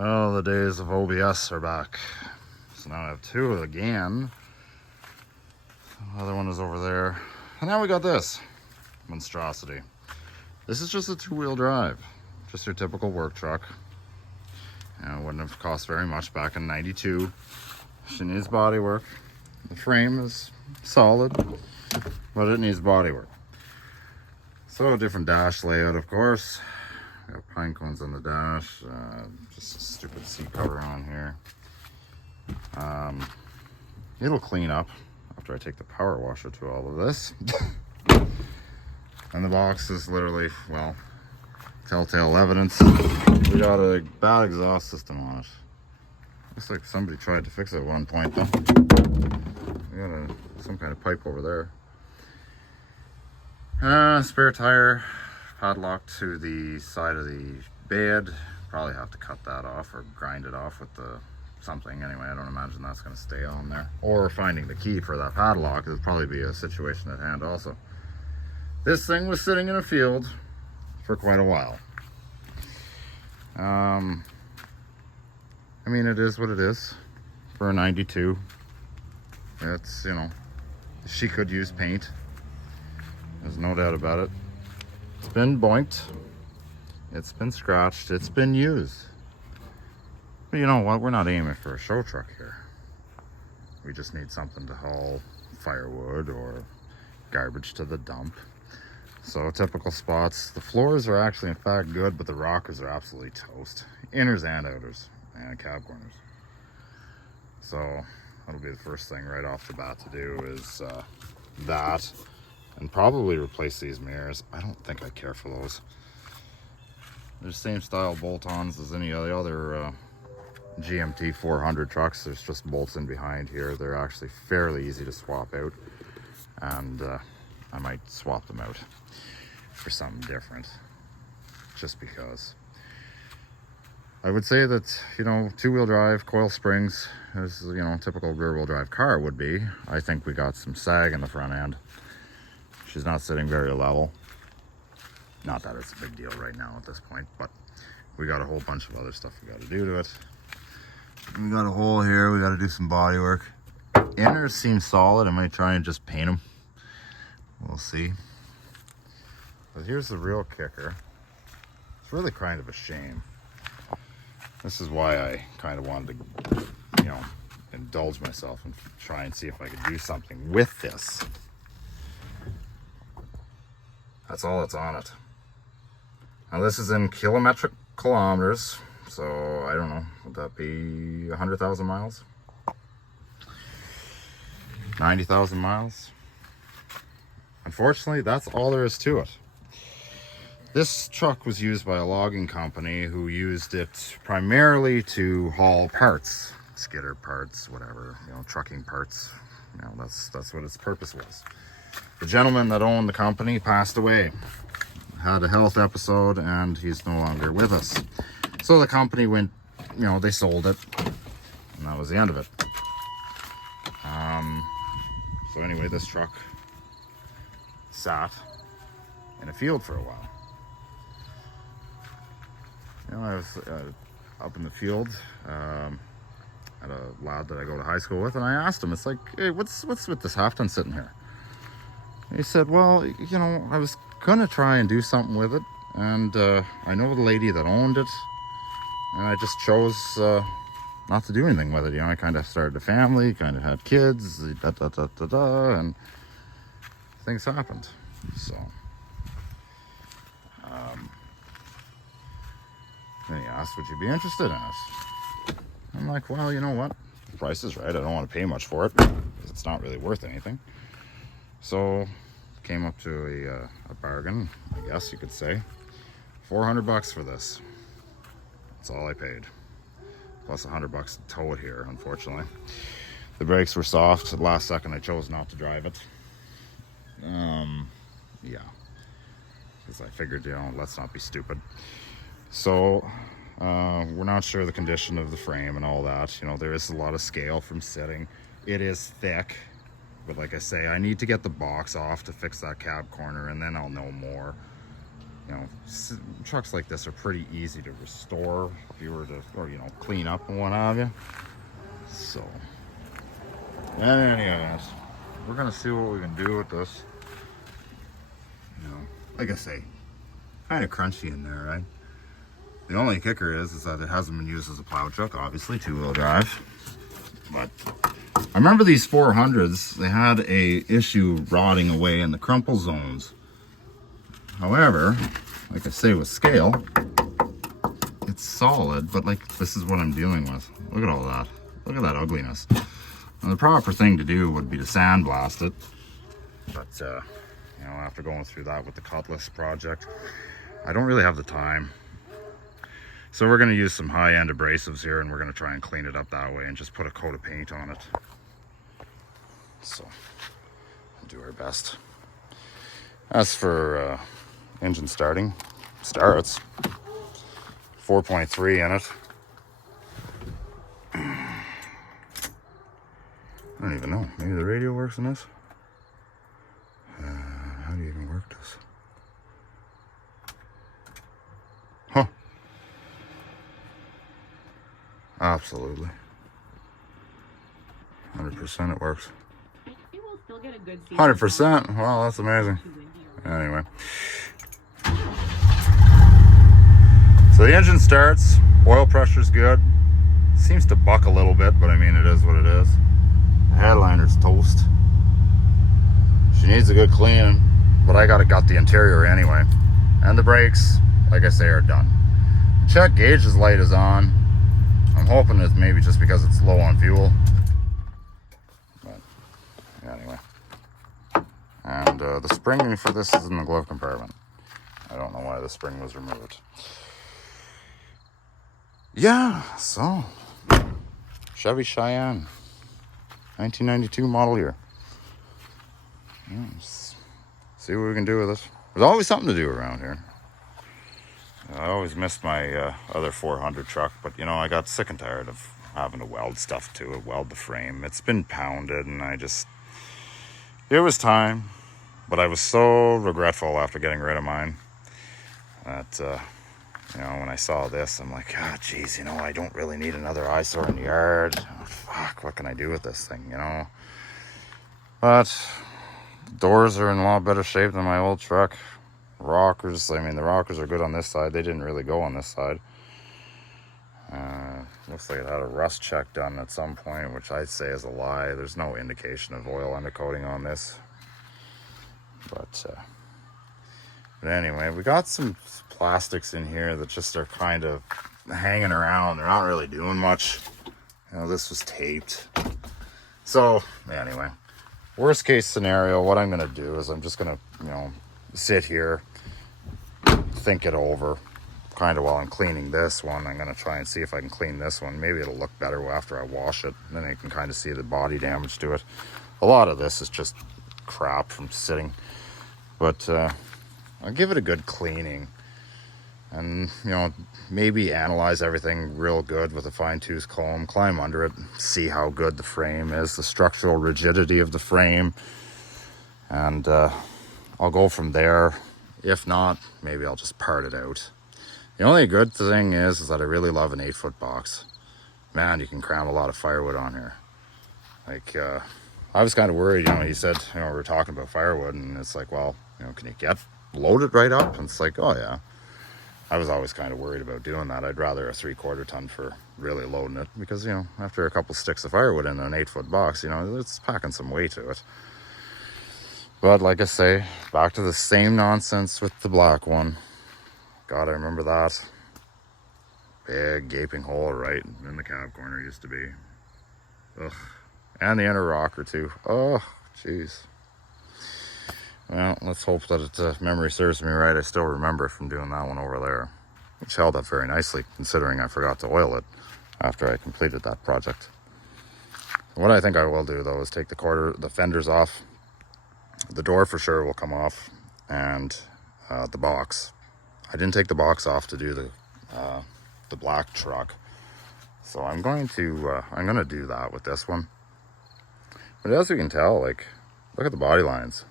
Oh, the days of OBS are back. So now I have two again. The other one is over there. And now we got this monstrosity. This is just a two-wheel drive. Just your typical work truck. And it wouldn't have cost very much back in '92. She needs body work. The frame is solid, but it needs body work. So a different dash layout, of course. Got pine cones on the dash. Just a stupid seat cover on here. It'll clean up after I take the power washer to all of this. And the box is literally, well, telltale evidence. We got a bad exhaust system on it. Looks like somebody tried to fix it at one point though. We got some kind of pipe over there. Spare tire padlocked to the side of the bed. Probably have to cut that off or grind it off with the something. Anyway, I don't imagine that's going to stay on there. Or finding the key for that padlock. It'll probably be a situation at hand also. This thing was sitting in a field for quite a while. I mean, it is what it is for a '92. It's, you know, she could use paint. There's no doubt about it. It's been boinked. It's been scratched. It's been used. But you know what? We're not aiming for a show truck here. We just need something to haul firewood or garbage to the dump. So typical spots. The floors are actually in fact good, but the rockers are absolutely toast. Inners and outers and cab corners. So that'll be the first thing right off the bat to do is that. And probably replace these mirrors. I don't think I care for those. They're the same style bolt-ons as any of the other GMT 400 trucks. There's just bolts in behind here. They're actually fairly easy to swap out. And I might swap them out for something different. Just because. I would say that, you know, two-wheel drive, coil springs, as, you know, a typical rear-wheel drive car would be. I think we got some sag in the front end. She's not sitting very level. Not that it's a big deal right now at this point, but we got a whole bunch of other stuff we got to do to it. We got a hole here. We got to do some body work. Inners seem solid. I might try and just paint them. We'll see. But here's the real kicker. It's really kind of a shame. This is why I kind of wanted to, you know, indulge myself and try and see if I could do something with this. That's all that's on it. Now this is in kilometric kilometers, so I don't know, would that be 100,000 miles? 90,000 miles? Unfortunately, that's all there is to it. This truck was used by a logging company who used it primarily to haul parts, skidder parts, whatever, you know, trucking parts. You know, that's what its purpose was. The gentleman that owned the company passed away, had a health episode, and he's no longer with us. So the company went, you know, they sold it, and that was the end of it. So anyway, this truck sat in a field for a while. You know, I was up in the field, at a lad that I go to high school with, and I asked him, it's like, hey, what's with this half ton sitting here? He said, well, you know, I was gonna try and do something with it, and I know the lady that owned it, and I just chose not to do anything with it. You know, I kind of started a family, kind of had kids, and things happened. So, then he asked, would you be interested in it? I'm like, well, you know what? The price is right. I don't want to pay much for it because it's not really worth anything. So came up to a bargain, I guess you could say. $400 for this. That's all I paid. Plus $100 to tow it here, unfortunately. The brakes were soft. At the last second I chose not to drive it. Yeah. Because I figured, you know, let's not be stupid. So we're not sure the condition of the frame and all that. You know, there is a lot of scale from sitting. It is thick. But like I say, I need to get the box off to fix that cab corner, and then I'll know more. you know, trucks like this are pretty easy to restore if you were to, or, you know, clean up and what have you. So, anyways, we're gonna see what we can do with this. You know, like I say, kind of crunchy in there, right? The only kicker is that it hasn't been used as a plow truck, obviously, two-wheel drive. But I remember these 400s, they had a issue rotting away in the crumple zones. However, like I say, with scale, it's solid, but like, this is what I'm dealing with. Look at all that. Look at that ugliness. Now, the proper thing to do would be to sandblast it. But, you know, after going through that with the Cutlass project, I don't really have the time. So we're going to use some high-end abrasives here, and we're going to try and clean it up that way and just put a coat of paint on it. So, we'll do our best. As for engine starting, starts 4.3 in it. I don't even know. Maybe the radio works in this. How do you even work this? Huh. Absolutely. 100% it works. 100%. Wow, that's amazing. Anyway. So the engine starts. Oil pressure's good. Seems to buck a little bit, but I mean, it is what it is. The headliner's toast. She needs a good cleaning, but I gotta gut the interior anyway. And the brakes, like I say, are done. Check gauge's light is on. I'm hoping it's maybe just because it's low on fuel. But anyway. And the spring for this is in the glove compartment. I don't know why the spring was removed. Yeah, so Chevy Cheyenne, 1992 model year. Let's see what we can do with this. There's always something to do around here. I always missed my other 400 truck, but you know, I got sick and tired of having to weld stuff to it, weld the frame. It's been pounded, and it was time, but I was so regretful after getting rid of mine that, you know, when I saw this, I'm like, ah, geez, you know, I don't really need another eyesore in the yard. Oh, fuck, what can I do with this thing, you know? But doors are in a lot better shape than my old truck. Rockers, I mean, the rockers are good on this side. They didn't really go on this side. Looks like it had a rust check done at some point, which I'd say is a lie. There's no indication of oil undercoating on this. But anyway, we got some plastics in here that just are kind of hanging around. They're not really doing much. You know, this was taped. So, anyway, worst case scenario, what I'm going to do is I'm just going to, you know, sit here, think it over, kind of while I'm cleaning this one. I'm going to try and see if I can clean this one. Maybe it'll look better after I wash it. Then I can kind of see the body damage to it. A lot of this is just crap from sitting. But I'll give it a good cleaning. And, you know, maybe analyze everything real good with a fine-tooth comb, climb under it, see how good the frame is, the structural rigidity of the frame. And I'll go from there. If not, maybe I'll just part it out. The only good thing is that I really love an 8-foot box. Man, you can cram a lot of firewood on here. Like, I was kind of worried, you know, he said, you know, we were talking about firewood, and it's like, well, you know, can you load it right up? And it's like, oh yeah. I was always kind of worried about doing that. I'd rather a 3/4 ton for really loading it, because, you know, after a couple sticks of firewood in an 8-foot box, you know, it's packing some weight to it. But like I say, back to the same nonsense with the black one. God, I remember that. Big gaping hole right in the cab corner used to be. Ugh. And the inner rocker too. Oh, jeez. Well, let's hope that memory serves me right. I still remember from doing that one over there, which held up very nicely, considering I forgot to oil it after I completed that project. What I think I will do, though, is take the fenders off. The door for sure will come off, and the box. I didn't take the box off to do the black truck, so I'm going to do that with this one. But as you can tell, like, look at the body lines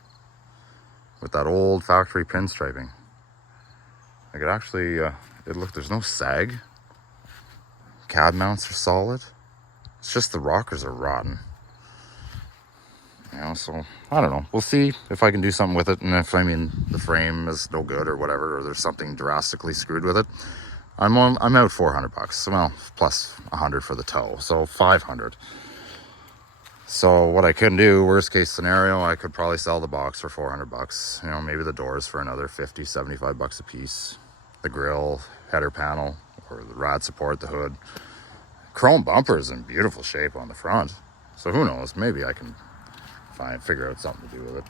with that old factory pinstriping. Like it actually, there's no sag. Cab mounts are solid. It's just the rockers are rotten. You know, so I don't know. We'll see if I can do something with it, and if the frame is no good or whatever, or there's something drastically screwed with it. I'm out $400. Well, plus 100 for the tow, so 500. So what I could do, worst case scenario, I could probably sell the box for $400. You know, maybe the doors for another 50, 75 bucks a piece. The grill, header panel, or the rod support, the hood. Chrome bumper is in beautiful shape on the front. So who knows, maybe I can figure out something to do with it.